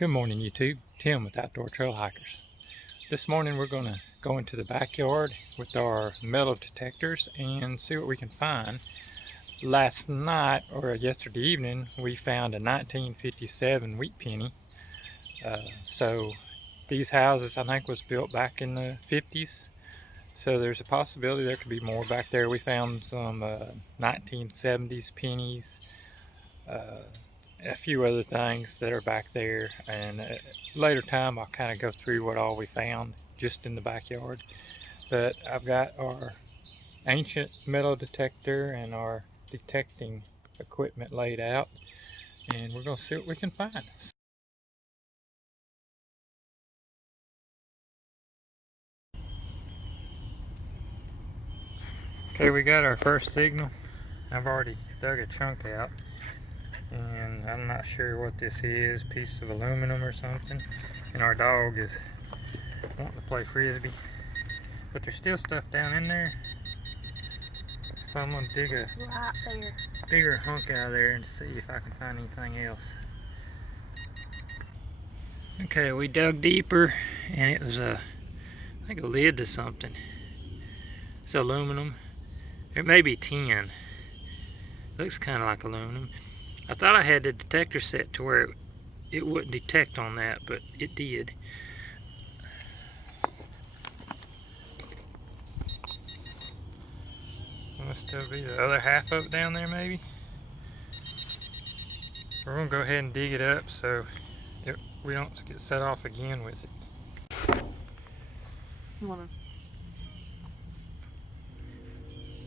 Good morning, YouTube. Tim with Outdoor Trail Hikers. This morning we're going to go into the backyard with our metal detectors and see what we can find. Last night, or yesterday evening, we found a 1957 wheat penny. So these houses, I think, was built back in the 50s. So there's a possibility there could be more back there. We found some 1970s pennies, a few other things that are back there, and later time I'll kind of go through what all we found just in the backyard. But I've got our ancient metal detector and our detecting equipment laid out, and we're going to see what we can find. Okay, we got our first signal. I've already dug a chunk out, and I'm not sure what this is, piece of aluminum or something, and our dog is wanting to play frisbee, but there's still stuff down in there, so I'm going to dig a bigger hunk out of there and see if I can find anything else. Okay, we dug deeper, and it was I think a lid to something. It's aluminum. It may be tin. Looks kind of like aluminum. I thought I had the detector set to where it wouldn't detect on that, but it did. Must still be the other half of it down there, maybe. We're gonna go ahead and dig it up so we don't get set off again with it.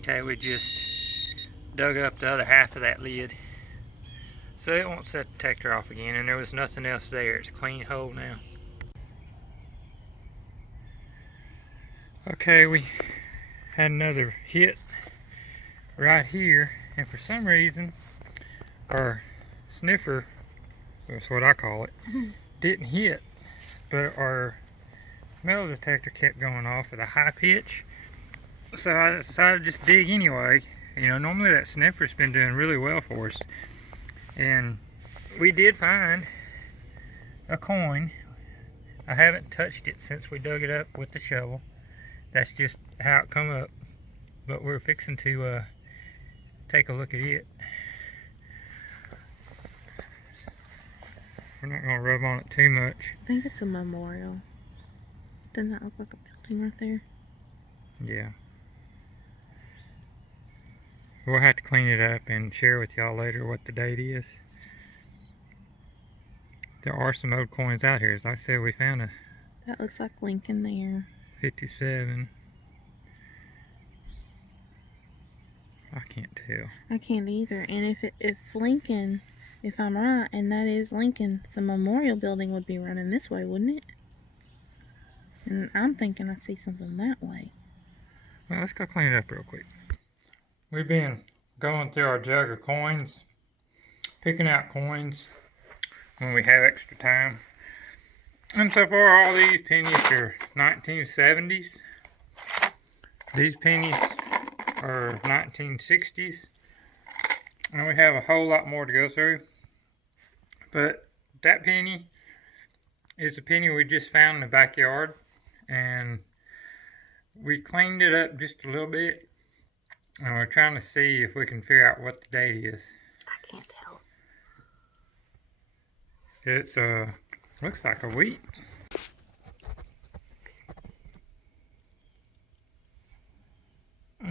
Okay, we just dug up the other half of that lid, so it won't set the detector off again, and there was nothing else there. It's a clean hole now. Okay, we had another hit right here, and for some reason our sniffer, that's what I call it, didn't hit, but our metal detector kept going off at a high pitch, so I decided to just dig anyway. You know, normally that sniffer's been doing really well for us, and we did find a coin. I haven't touched it since we dug it up with the shovel. That's just how it come up, but we're fixing to take a look at it. We're not gonna rub on it too much. I think it's a memorial. Doesn't that look like a building right there? Yeah. We'll have to clean it up and share with y'all later what the date is. There are some old coins out here. As I said, we found a... That looks like Lincoln there. 57. I can't tell. I can't either. And if Lincoln, if I'm right, and that is Lincoln, the memorial building would be running this way, wouldn't it? And I'm thinking I see something that way. Well, let's go clean it up real quick. We've been going through our jug of coins, picking out coins when we have extra time. And so far, all these pennies are 1970s. These pennies are 1960s. And we have a whole lot more to go through. But that penny is a penny we just found in the backyard. And we cleaned it up just a little bit. And we're trying to see if we can figure out what the date is. I can't tell. It's looks like a wheat.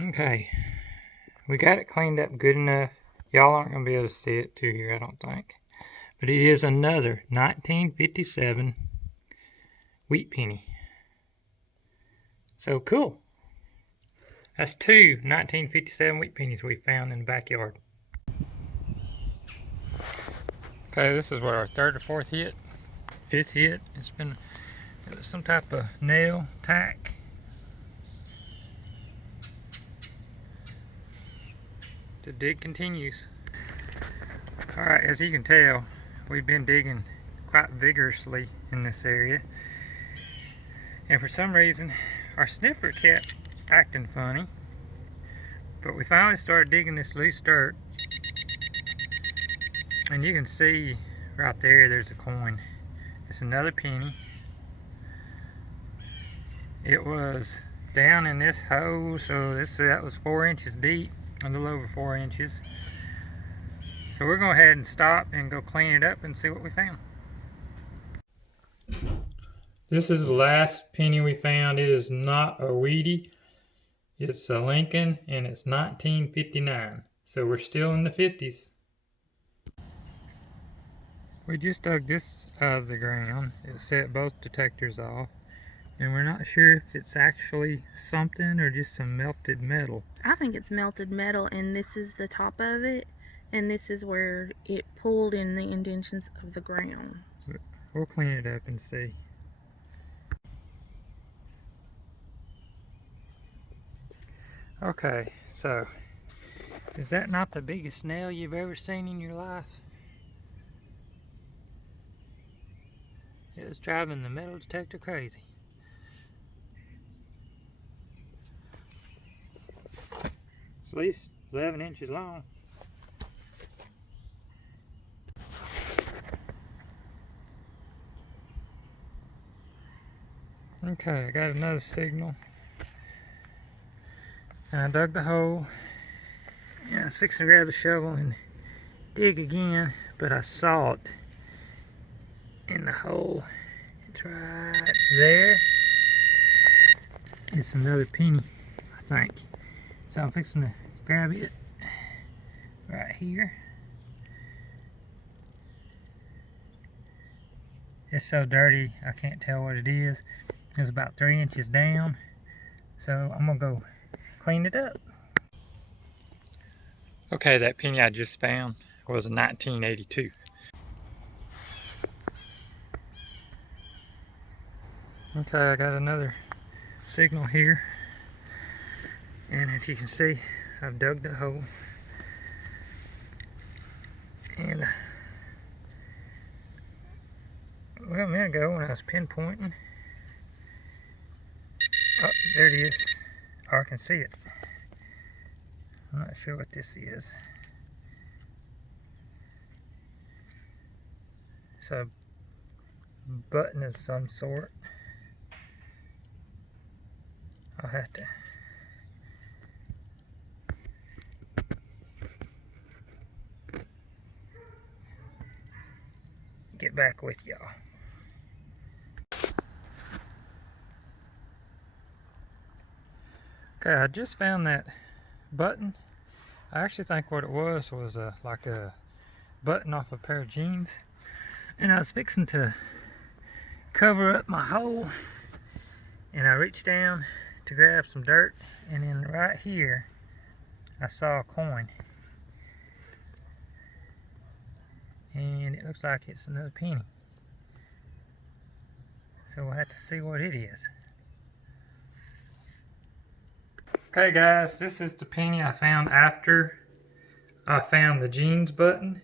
Okay, we got it cleaned up good enough. Y'all aren't gonna be able to see it too here, I don't think. But it is another 1957 wheat penny. So cool. That's two 1957 wheat pennies we found in the backyard. Okay, this is what, our third or fourth hit? Fifth hit. It's been some type of nail, tack. The dig continues. Alright, as you can tell, we've been digging quite vigorously in this area. And for some reason, our sniffer kept acting funny, but we finally started digging this loose dirt, and you can see right there's a coin, It's another penny. It was down in this hole, so that was 4 inches deep, a little over 4 inches. So we're going to go ahead and stop and go clean it up and see what we found. This is the last penny we found. It is not a Wheatie. It's a Lincoln, and it's 1959. So we're still in the 50s. We just dug this out of the ground. It set both detectors off. And we're not sure if it's actually something or just some melted metal. I think it's melted metal, and this is the top of it, and this is where it pulled in the indentions of the ground. We'll clean it up and see. Okay, so is that not the biggest nail you've ever seen in your life? It was driving the metal detector crazy. It's at least 11 inches long. Okay, I got another signal. And I dug the hole. And I was fixing to grab the shovel and dig again, but I saw it in the hole. It's right there. It's another penny, I think. So I'm fixing to grab it right here. It's so dirty, I can't tell what it is. It's about 3 inches down. So I'm gonna go clean it up. Okay, that penny I just found was a 1982. Okay, I got another signal here. And as you can see, I've dug the hole. And well, a minute ago when I was pinpointing, oh, there it is. Oh, I can see it. I'm not sure what this is. It's a button of some sort. I'll have to get back with y'all. Okay, I just found that button. I actually think what it was like a button off a pair of jeans. And I was fixing to cover up my hole, and I reached down to grab some dirt, and then right here I saw a coin. And it looks like it's another penny. So we'll have to see what it is. Okay guys, this is the penny I found after I found the jeans button.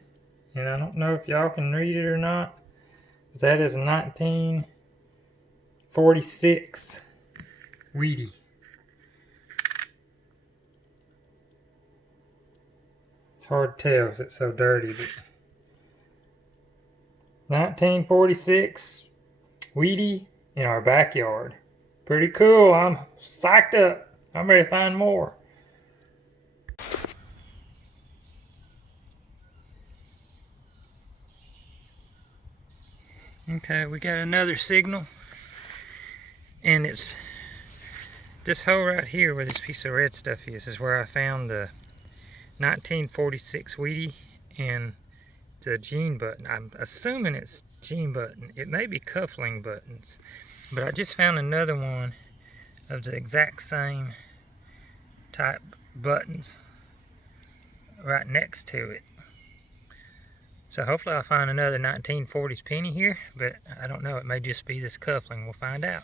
And I don't know if y'all can read it or not, but that is a 1946 Wheatie. It's hard to tell because it's so dirty. But 1946 Wheatie in our backyard. Pretty cool. I'm psyched up. I'm ready to find more. Okay, we got another signal. And it's this hole right here where this piece of red stuff is where I found the 1946 Wheatie and the jean button. I'm assuming it's jean button. It may be cuffling buttons. But I just found another one of the exact same type buttons right next to it. So hopefully I'll find another 1940s penny here, but I don't know, it may just be this cuffling. We'll find out.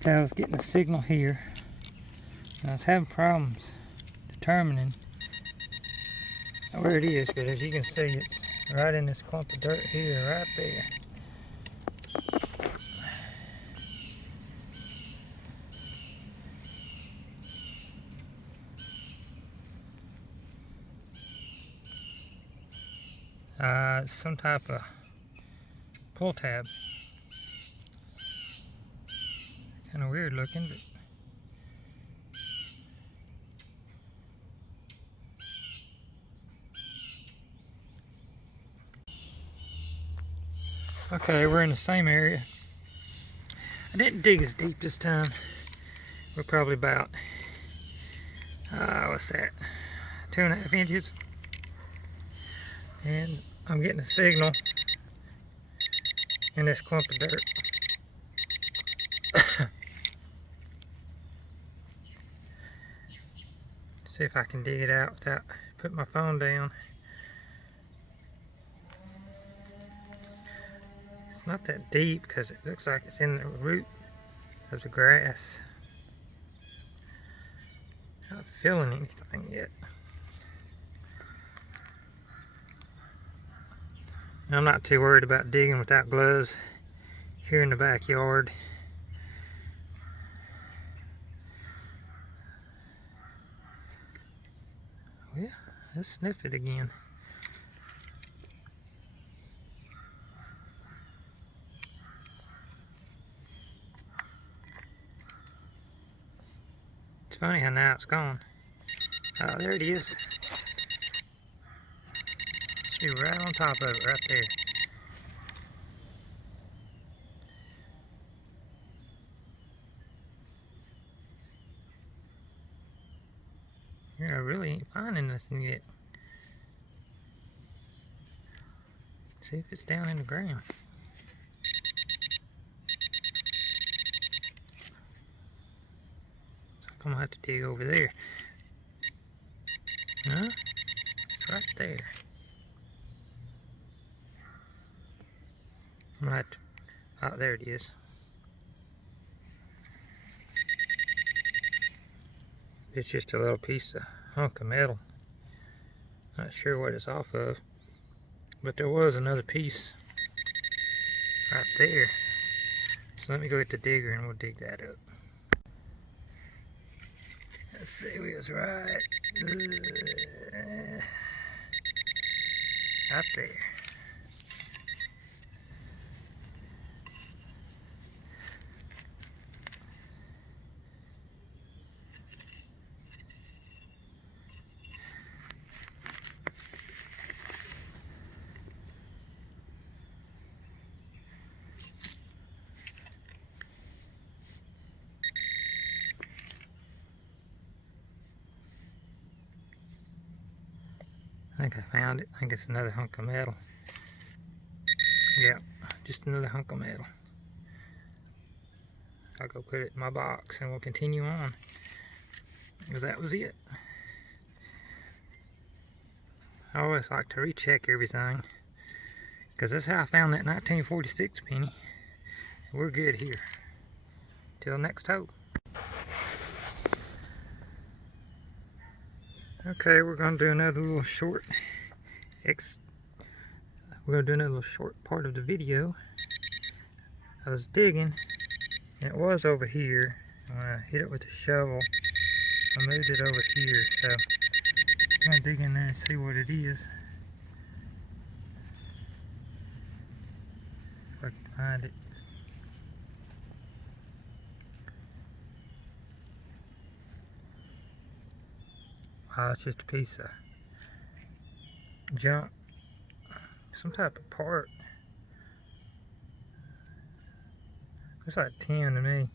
Okay, I was getting a signal here, and I was having problems determining where it is, but as you can see, it's right in this clump of dirt here, right there. Some type of pull tab. Kind of weird looking, but okay, we're in the same area. I didn't dig as deep this time. We're probably about, what's that, 2.5 inches. And I'm getting a signal in this clump of dirt. See if I can dig it out without putting my phone down. It's not that deep because it looks like it's in the root of the grass. Not feeling anything yet. I'm not too worried about digging without gloves here in the backyard. Yeah, let's sniff it again. It's funny how now it's gone. Oh, there it is. Should be right on top of it, right there. Here, I really ain't finding nothing yet. See if it's down in the ground. So I'm gonna have to dig over there. No, it's right there. I'm gonna have to, oh, there it is. It's just a little piece of hunk of metal. Not sure what it's off of, but there was another piece right there. So let me go get the digger and we'll dig that up. Let's see, we was right there. I think I found it. I think it's another hunk of metal. Yeah, just another hunk of metal. I'll go put it in my box and we'll continue on. Because that was it. I always like to recheck everything. Because that's how I found that 1946 penny. We're good here. Till next hole. Okay, we're gonna do another little short part of the video. I was digging, and it was over here. When I hit it with the shovel, I moved it over here. So I'm gonna dig in there and see what it is. If I can find it. Oh, it's just a piece of junk. Some type of part. Looks like tin to me.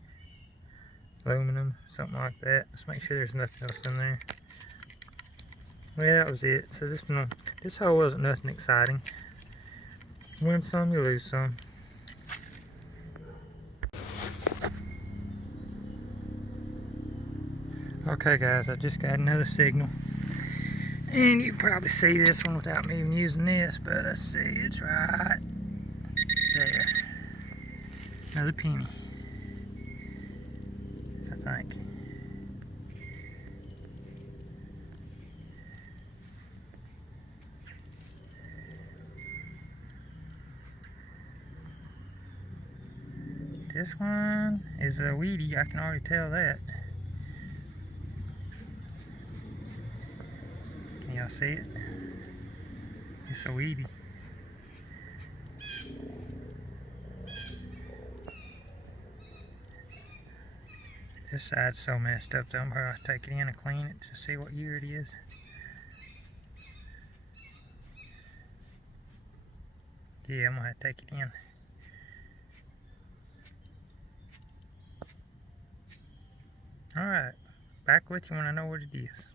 Aluminum, something like that. Let's make sure there's nothing else in there. Well, yeah, that was it. So this hole wasn't nothing exciting. Win some, you lose some. Okay guys, I just got another signal. And you can probably see this one without me even using this, but let's see, it's right there. Another penny, I think. This one is a weedy, I can already tell that. Can y'all see it? It's a weedy. This side's so messed up though. I'm gonna take it in and clean it to see what year it is. Yeah, I'm gonna have to take it in. Alright, back with you when I know what it is.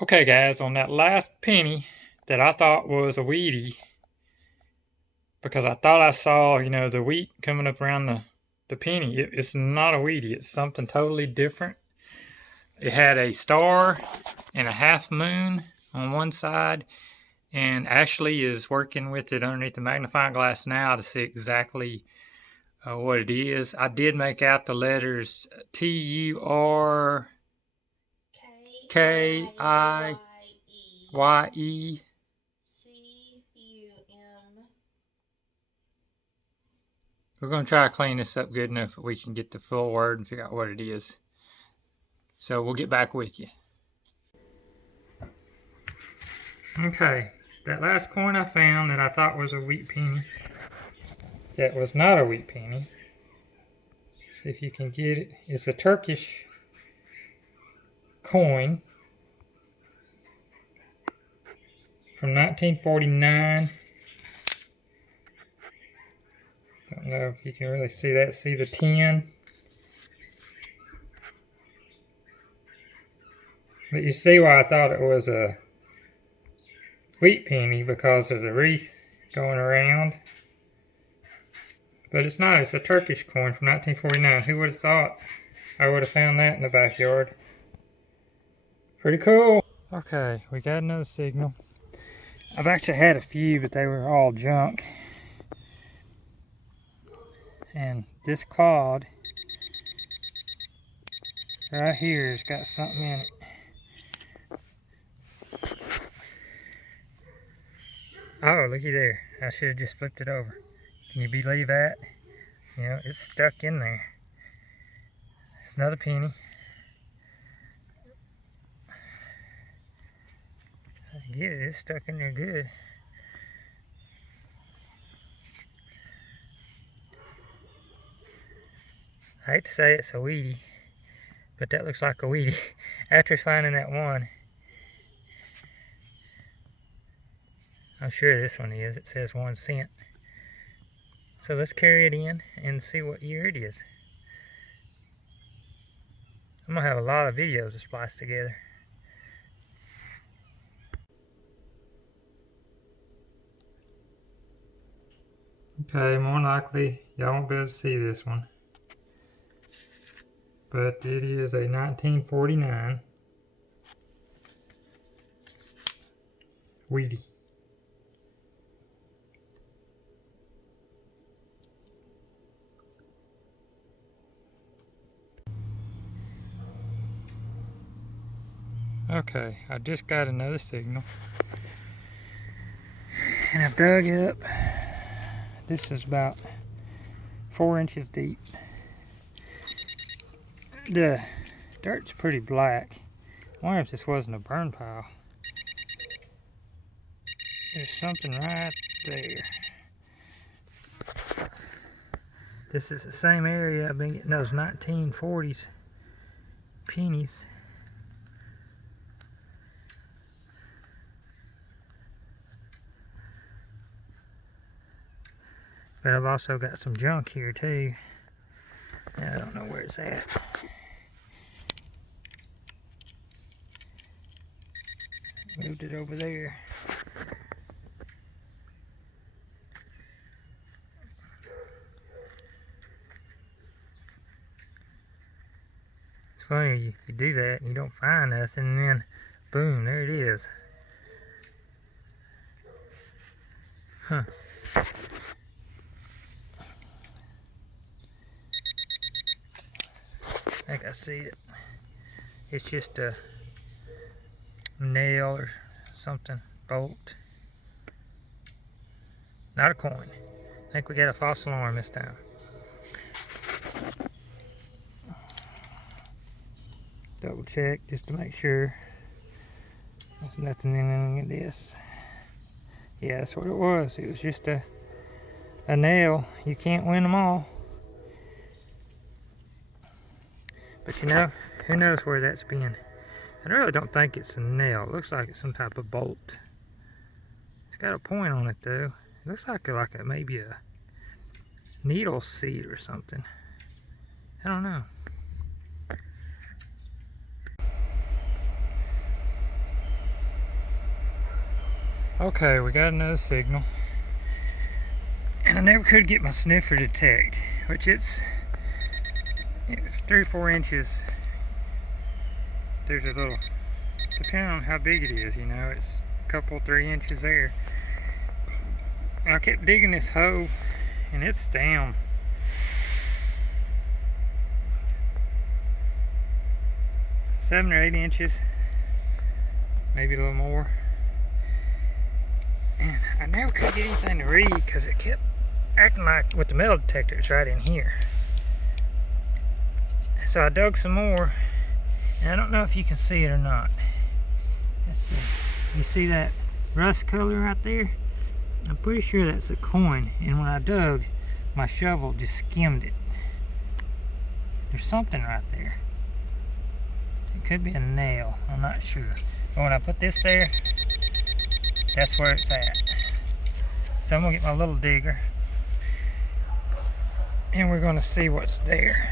Okay guys, on that last penny that I thought was a weedy, because I thought I saw, you know, the wheat coming up around the penny. It's not a weedy, it's something totally different. It had a star and a half moon on one side, and Ashley is working with it underneath the magnifying glass now to see exactly what it is. I did make out the letters T-U-R-K-I-Y-E C-U-M. We're going to try to clean this up good enough that we can get the full word and figure out what it is. So we'll get back with you. Okay, that last coin I found that I thought was a wheat penny, that was not a wheat penny. See if you can get it. It's a Turkish coin from 1949. Don't know if you can really see that. See the 10. But you see why I thought it was a wheat penny, because there's a wreath going around. But it's not. It's a Turkish coin from 1949. Who would have thought I would have found that in the backyard? Pretty cool. Okay, we got another signal. I've actually had a few, but they were all junk. And this cloud right here has got something in it. Oh, looky there. I should have just flipped it over. Can you believe that? You know, it's stuck in there. It's another penny. I get it, it's stuck in there good. I hate to say it's a weedy, but that looks like a weedy. After finding that one, I'm sure this one is. It says 1 cent. So let's carry it in and see what year it is. I'm gonna have a lot of videos to splice together. Okay, more than likely y'all won't be able to see this one, but it is a 1949 weedy. Okay, I just got another signal, and I've dug up. This is about 4 inches deep. The dirt's pretty black. I wonder if this wasn't a burn pile. There's something right there. This is the same area I've been getting those 1940s pennies. But I've also got some junk here too. I don't know where it's at. Moved it over there. It's funny, you do that and you don't find nothing, and then boom, there it is. Huh. I think I see it. It's just a nail or something, bolt. Not a coin. I think we got a false alarm this time. Double check just to make sure there's nothing in this. Yeah, that's what it was. It was just a a nail. You can't win them all. But you know, who knows where that's been. I really don't think it's a nail. It looks like it's some type of bolt. It's got a point on it though. It looks like maybe a needle seat or something. I don't know. Okay, we got another signal. And I never could get my sniffer to detect, which it's 3 or 4 inches. There's a little, depending on how big it is, you know, it's a couple, 3 inches there. And I kept digging this hole, and it's down. Seven or 8 inches, maybe a little more. And I never could get anything to read because it kept acting like with the metal detector it's right in here. So I dug some more, and I don't know if you can see it or not. Let's see. You see that rust color right there? I'm pretty sure that's a coin, and when I dug, my shovel just skimmed it. There's something right there. It could be a nail, I'm not sure. But when I put this there, that's where it's at. So I'm gonna get my little digger, and we're gonna see what's there.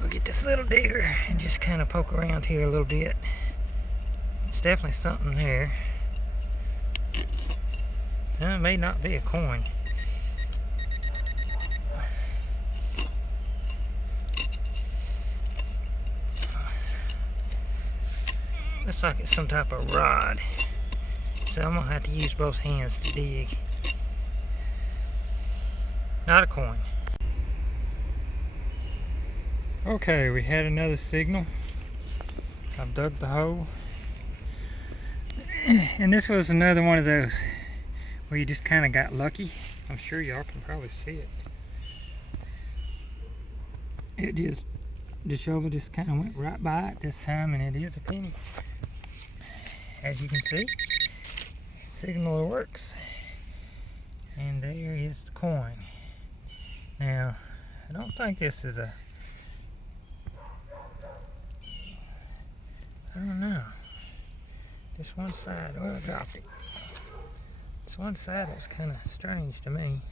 We'll get this little digger and just kind of poke around here a little bit. It's definitely something there. It may not be a coin. Looks like it's some type of rod. So I'm gonna have to use both hands to dig. Not a coin. Okay, we had another signal. I've dug the hole. And this was another one of those where you just kind of got lucky. I'm sure y'all can probably see it. The shovel just kind of went right by it this time, and it is a penny. As you can see, signal works. And there is the coin. Now, I don't think this is a, I don't know. This one side, well, I dropped it. This one side looks kind of strange to me.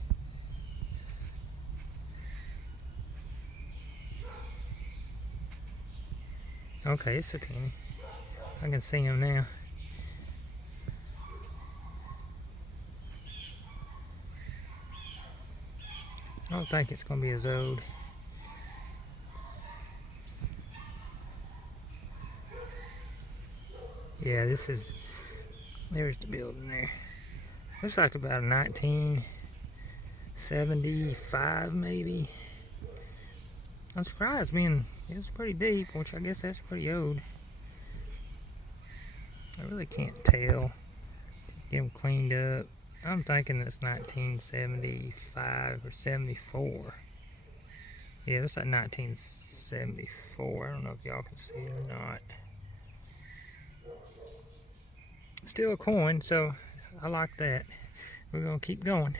Okay, it's a penny. I can see him now. I don't think it's going to be as old. Yeah, this is, there's the building there. Looks like about 1975 maybe. I'm surprised being, it's pretty deep, which I guess that's pretty old. I really can't tell. Get them cleaned up. I'm thinking it's 1975 or 74. Yeah, it looks like 1974. I don't know if y'all can see it or not. Still a coin, so I like that. We're gonna keep going.